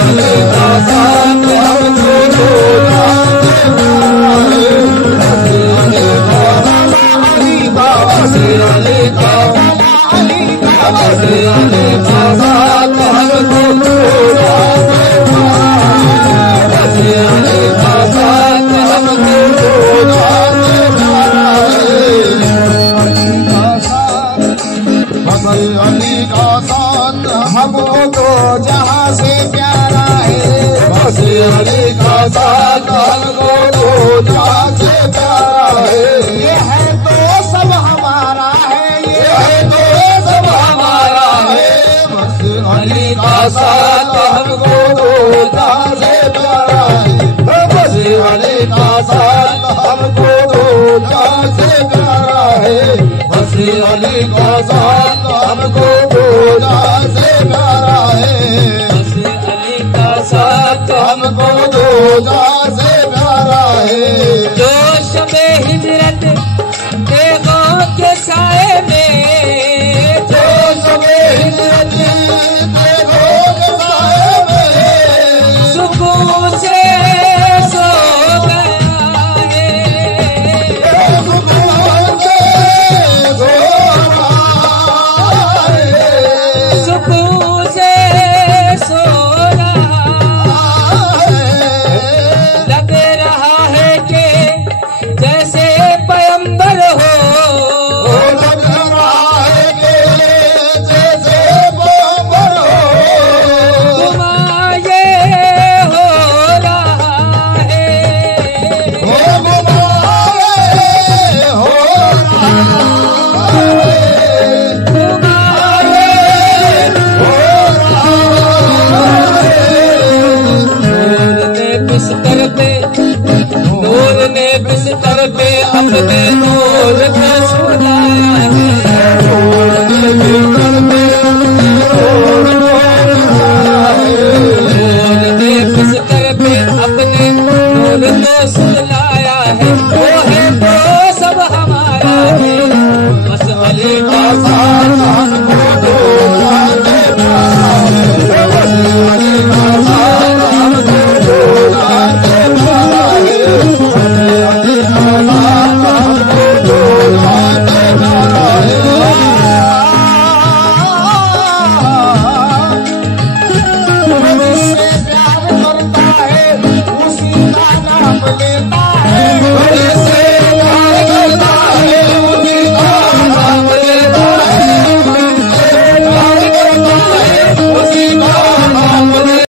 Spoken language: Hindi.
अली का साथ हमको छोड़ा बस अली का साथ हमको छोड़ा बस अली का साथ हमको छोड़ा अली का साथ हमको जहाँ से प्यारा है बस अली का साथ हमको जहाँ से प्यारा